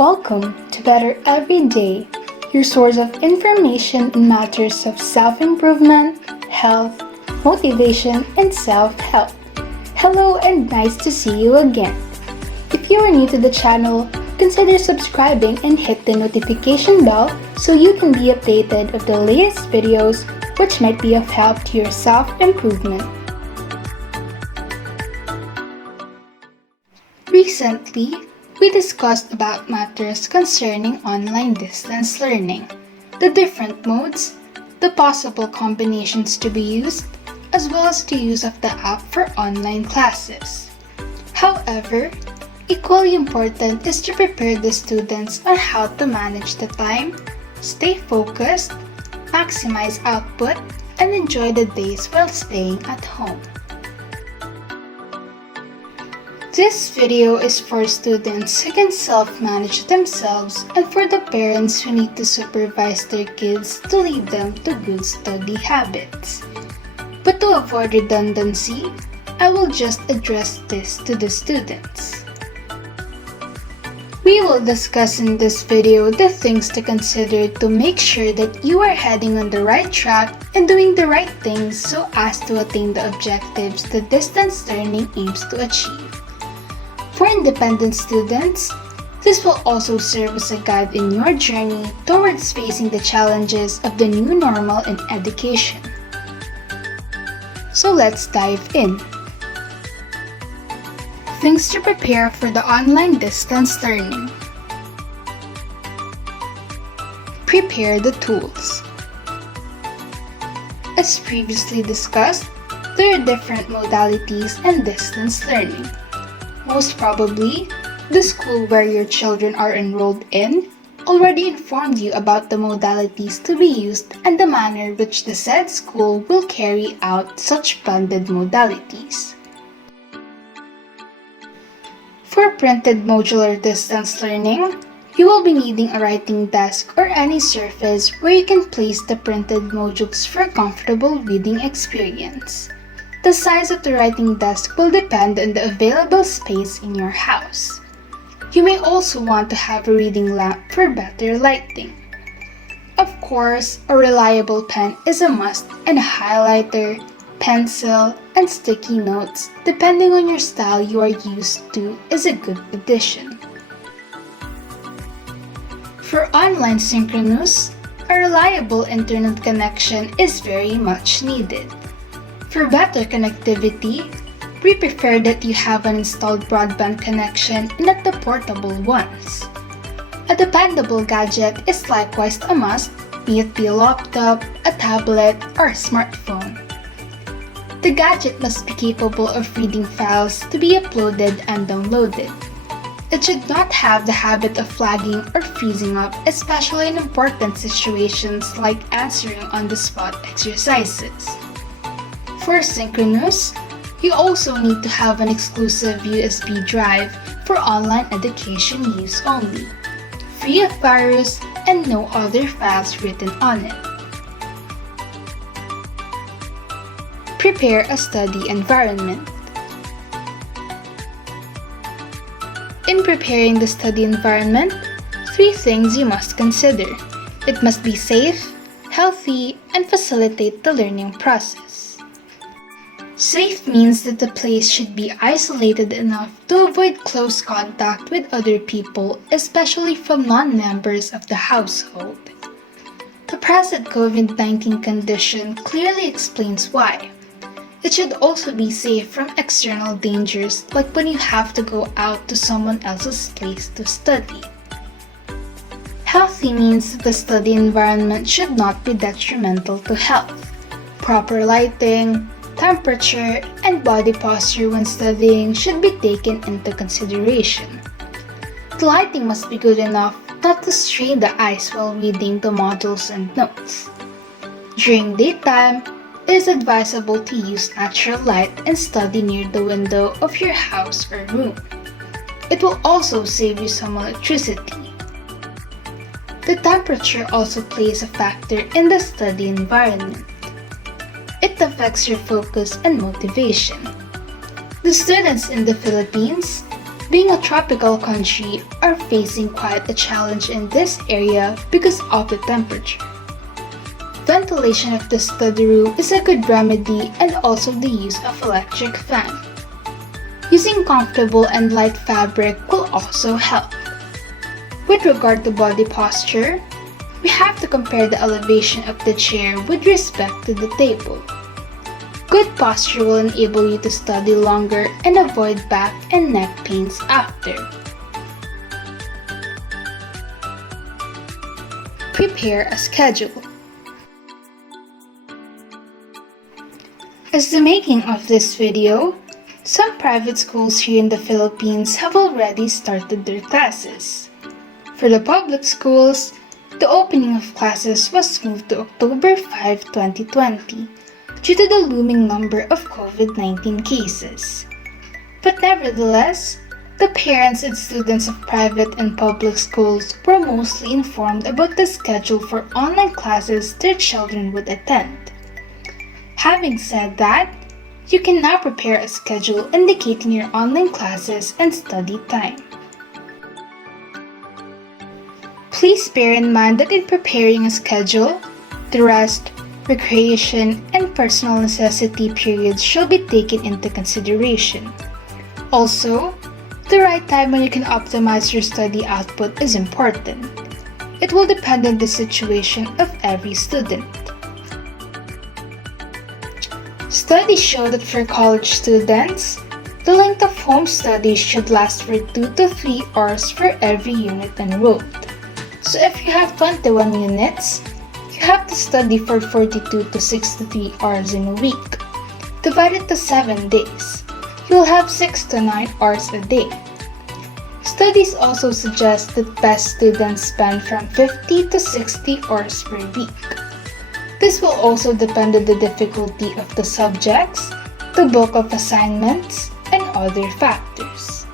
Welcome to Better Every Day, your source of information in matters of self-improvement, health, motivation, and self-help. Hello and nice to see you again. If you are new to the channel, consider subscribing and hit the notification bell so you can be updated of the latest videos which might be of help to your self-improvement. Recently, we discussed about matters concerning online distance learning, the different modes, the possible combinations to be used, as well as the use of the app for online classes. However, equally important is to prepare the students on how to manage the time, stay focused, maximize output, and enjoy the days while staying at home. This video is for students who can self-manage themselves and for the parents who need to supervise their kids to lead them to good study habits. But to avoid redundancy, I will just address this to the students. We will discuss in this video the things to consider to make sure that you are heading on the right track and doing the right things so as to attain the objectives the distance learning aims to achieve. For independent students, this will also serve as a guide in your journey towards facing the challenges of the new normal in education. So let's dive in. Things to prepare for the online distance learning. Prepare the tools. As previously discussed, there are different modalities in distance learning. Most probably, the school where your children are enrolled in already informed you about the modalities to be used and the manner which the said school will carry out such blended modalities. For printed modular distance learning, you will be needing a writing desk or any surface where you can place the printed modules for a comfortable reading experience. The size of the writing desk will depend on the available space in your house. You may also want to have a reading lamp for better lighting. Of course, a reliable pen is a must, and a highlighter, pencil, and sticky notes, depending on your style you are used to, is a good addition. For online synchronous, a reliable internet connection is very much needed. For better connectivity, we prefer that you have an installed broadband connection and not the portable ones. A dependable gadget is likewise a must, be it a laptop, a tablet, or a smartphone. The gadget must be capable of reading files to be uploaded and downloaded. It should not have the habit of flagging or freezing up, especially in important situations like answering on-the-spot exercises. For synchronous, you also need to have an exclusive USB drive for online education use only, free of virus and no other files written on it. Prepare a study environment. In preparing the study environment, 3 things you must consider. It must be safe, healthy, and facilitate the learning process. Safe means that the place should be isolated enough to avoid close contact with other people, especially from non-members of the household. The present COVID-19 condition clearly explains why. It should also be safe from external dangers, like when you have to go out to someone else's place to study. Healthy means that the study environment should not be detrimental to health. Proper lighting, temperature, and body posture when studying should be taken into consideration. The lighting must be good enough not to strain the eyes while reading the modules and notes. During daytime, it is advisable to use natural light and study near the window of your house or room. It will also save you some electricity. The temperature also plays a factor in the study environment. It affects your focus and motivation. The students in the Philippines being a tropical country, are facing quite a challenge in this area because of the temperature. Ventilation of the study room is a good remedy, and also the use of electric fan. Using comfortable and light fabric will also help. With regard to body posture, we have to compare the elevation of the chair with respect to the table. Good posture will enable you to study longer and avoid back and neck pains after. Prepare a schedule. As the making of this video, some private schools here in the Philippines have already started their classes. For the public schools, the opening of classes was moved to October 5, 2020 due to the looming number of COVID-19 cases. But nevertheless, the parents and students of private and public schools were mostly informed about the schedule for online classes their children would attend. Having said that, you can now prepare a schedule indicating your online classes and study time. Please bear in mind that in preparing a schedule, the rest, recreation, and personal necessity periods should be taken into consideration. Also, the right time when you can optimize your study output is important. It will depend on the situation of every student. Studies show that for college students, the length of home studies should last for 2 to 3 hours for every unit enrolled. So if you have 21 units, you have to study for 42 to 63 hours in a week. Divided to 7 days, you will have 6 to 9 hours a day. Studies also suggest that best students spend from 50 to 60 hours per week. This will also depend on the difficulty of the subjects, the bulk of assignments, and other factors.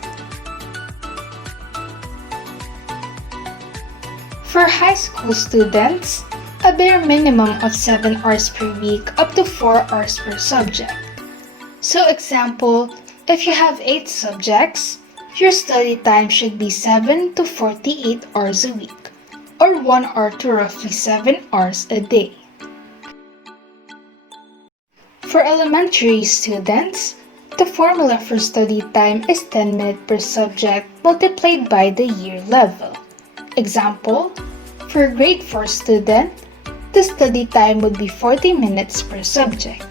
For high school students, a bare minimum of 7 hours per week up to 4 hours per subject. So example, if you have 8 subjects, your study time should be 7 to 48 hours a week, or 1 hour to roughly 7 hours a day. For elementary students, the formula for study time is 10 minutes per subject multiplied by the year level. Example, for a grade 4 student, the study time would be 40 minutes per subject.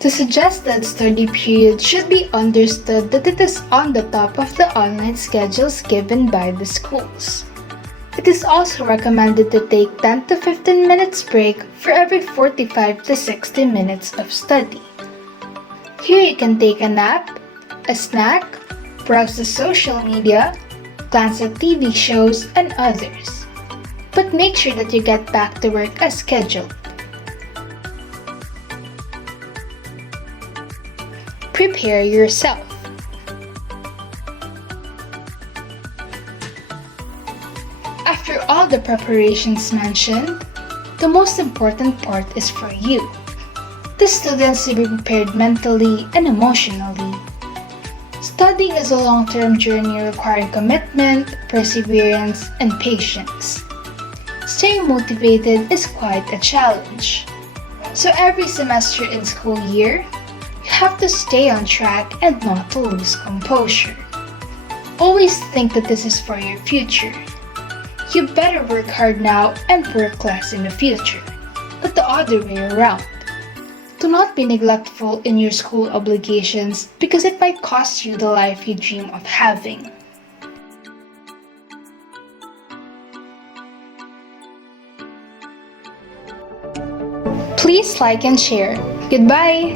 The suggested study period should be understood that it is on the top of the online schedules given by the schools. It is also recommended to take 10 to 15 minutes break for every 45 to 60 minutes of study. Here you can take a nap, a snack, browse the social media, glance at TV shows, and others. But make sure that you get back to work as scheduled. Prepare yourself. After all the preparations mentioned, the most important part is for you. The students to be prepared mentally and emotionally. Studying is a long-term journey requiring commitment, perseverance, and patience. Staying motivated is quite a challenge. So every semester in school year, you have to stay on track and not to lose composure. Always think that this is for your future. You better work hard now and work less in the future, not the other way around. Do not be neglectful in your school obligations because it might cost you the life you dream of having. Please like and share. Goodbye!